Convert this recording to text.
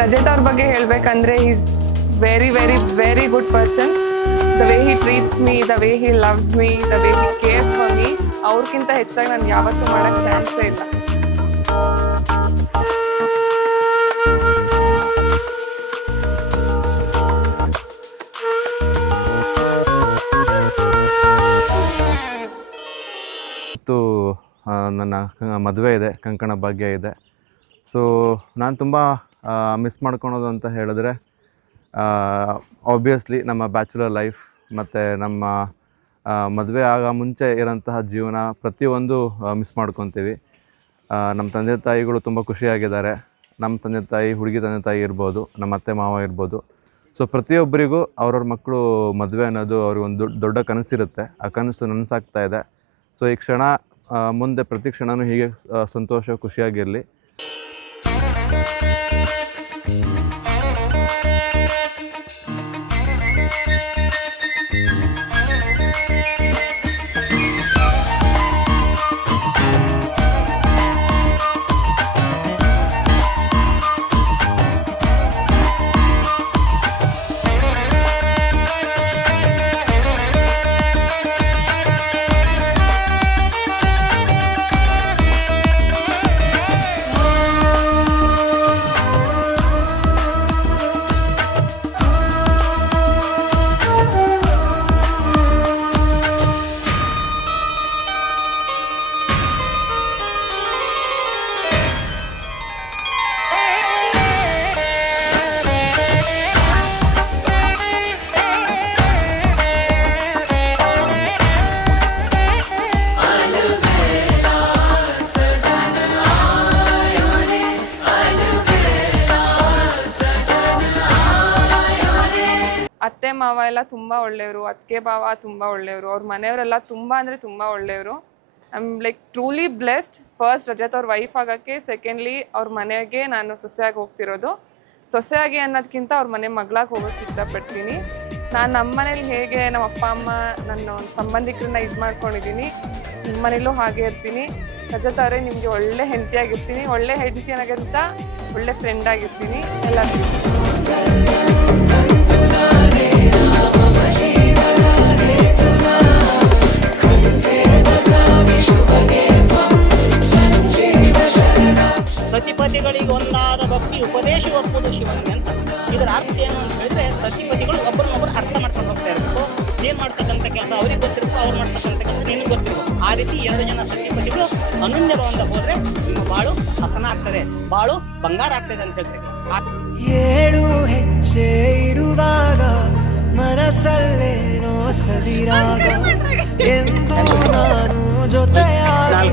ರಜತ್ ಅವ್ರ ಬಗ್ಗೆ ಹೇಳ್ಬೇಕಂದ್ರೆ is very very very good person. The way he treats me, the way he loves me, the way he cares for me, ಅವ್ರಿಗಿಂತ ಹೆಚ್ಚಾಗಿ ನಾನು ಯಾವತ್ತೂ ಮಾಡೋಕ್ಕೆ ಚಾನ್ಸೇ ಇಲ್ಲ. ನನ್ನ ಮದುವೆ ಇದೆ, ಕಂಕಣ ಭಾಗ್ಯ ಇದೆ. ಸೊ ನಾನು ತುಂಬ ಮಿಸ್ ಮಾಡ್ಕೊಳೋದು ಅಂತ ಹೇಳಿದ್ರೆ ಆಬ್ವಿಯಸ್ಲಿ ನಮ್ಮ ಬ್ಯಾಚುಲರ್ ಲೈಫ್ ಮತ್ತು ನಮ್ಮ ಮದುವೆ ಆಗ ಮುಂಚೆ ಇರೋಂತಹ ಜೀವನ ಪ್ರತಿಯೊಂದು ಮಿಸ್ ಮಾಡ್ಕೊತೀವಿ. ನಮ್ಮ ತಂದೆ ತಾಯಿಗಳು ತುಂಬ ಖುಷಿಯಾಗಿದ್ದಾರೆ. ನಮ್ಮ ತಂದೆ ತಾಯಿ, ಹುಡುಗಿ ತಂದೆ ತಾಯಿ ಇರ್ಬೋದು, ನಮ್ಮ ಅತ್ತೆ ಮಾವ ಇರ್ಬೋದು. ಸೊ ಪ್ರತಿಯೊಬ್ಬರಿಗೂ ಅವ್ರವ್ರ ಮಕ್ಕಳು ಮದುವೆ ಅನ್ನೋದು ಅವ್ರಿಗೊಂದು ದೊಡ್ಡ ಕನಸಿರುತ್ತೆ. ಆ ಕನಸು ನನಸಾಗ್ತಾ ಇದೆ. ಸೊ ಈ ಕ್ಷಣ ಮುಂದೆ ಪ್ರತಿ ಕ್ಷಣವೂ ಹೀಗೆ ಸಂತೋಷ ಖುಷಿಯಾಗಿರಲಿ. ಅತ್ತೆ ಮಾವ ಎಲ್ಲ ತುಂಬ ಒಳ್ಳೆಯವರು, ಅತ್ತಿಗೆ ಭಾವ ತುಂಬ ಒಳ್ಳೆಯವರು, ಅವ್ರ ಮನೆಯವರೆಲ್ಲ ತುಂಬ ಅಂದರೆ ತುಂಬ ಒಳ್ಳೆಯವರು. I am like truly blessed. First Rajat ಅವ್ರ ವೈಫ್ ಆಗೋಕ್ಕೆ, ಸೆಕೆಂಡ್ಲಿ ಅವ್ರ ಮನೆಗೆ ನಾನು ಸೊಸೆಯಾಗಿ ಹೋಗ್ತಿರೋದು. ಸೊಸೆಯಾಗಿ ಅನ್ನೋದಕ್ಕಿಂತ ಅವ್ರ ಮನೆ ಮಗಳಾಗಿ ಹೋಗೋಕ್ಕೆ ಇಷ್ಟಪಡ್ತೀನಿ. ನಾನು ನಮ್ಮ ಮನೇಲಿ ಹೇಗೆ ನಮ್ಮ ಅಪ್ಪ ಅಮ್ಮ ನನ್ನ ಒಂದು ಸಂಬಂಧಿಕರನ್ನ ಇದು ಮಾಡ್ಕೊಂಡಿದ್ದೀನಿ, ನಿಮ್ಮ ಮನೇಲೂ ಹಾಗೆ ಇರ್ತೀನಿ. ರಜತ್ ಅವರೇ, ನಿಮಗೆ ಒಳ್ಳೆ ಹೆಂಡತಿಯಾಗಿರ್ತೀನಿ, ಒಳ್ಳೆ ಹೆಂಡತಿ ಅನ್ನೋಕ್ಕಿಂತ ಒಳ್ಳೆ ಫ್ರೆಂಡ್ ಆಗಿರ್ತೀನಿ. ಎಲ್ಲರಿಗೂ ಸತಿಪತಿಗಳಿಗೆ ಒಂದಾದ ಭಕ್ತಿ ಉಪದೇಶ ಒಪ್ಪುವುದು ಶಿವನಿಗೆ ಅಂತ. ಇದರ ಅರ್ಥ ಏನು ಅಂತ ಹೇಳಿದ್ರೆ, ಸತಿಪತಿಗಳು ಒಬ್ಬರನ್ನೊಬ್ಬರು ಅರ್ಥ ಮಾಡ್ಕೊಂಡು ಹೋಗ್ತಾ ಇರಬೇಕು. ಏನು ಮಾಡ್ತಕ್ಕಂಥ ಕೆಲಸ ಅವ್ರಿಗೆ ಗೊತ್ತಿರ್ಬೇಕು, ಅವ್ರು ಮಾಡ್ತಕ್ಕಂಥ ಕೆಲಸ ನಿನಗೆ ಗೊತ್ತಿರ್ಬೇಕು. ಆ ರೀತಿ 2 ಜನ ಸತಿಪತಿಗಳು ಅನನ್ಯವಂತ ಹೋದ್ರೆ ನಿಮ್ಮ ಬಾಳು ಹಸನ ಆಗ್ತದೆ, ಬಾಳು ಬಂಗಾರ ಆಗ್ತದೆ ಅಂತ ಹೇಳ್ತಾರೆ. 7 ಹೆಜ್ಜೆ ಇಡುವಾಗ ಮನಸ್ಸಲ್ಲೇನೋ ಸವಿರಾಗ ಎಂದು ನಾನು ಜೊತೆಯಾಗಿ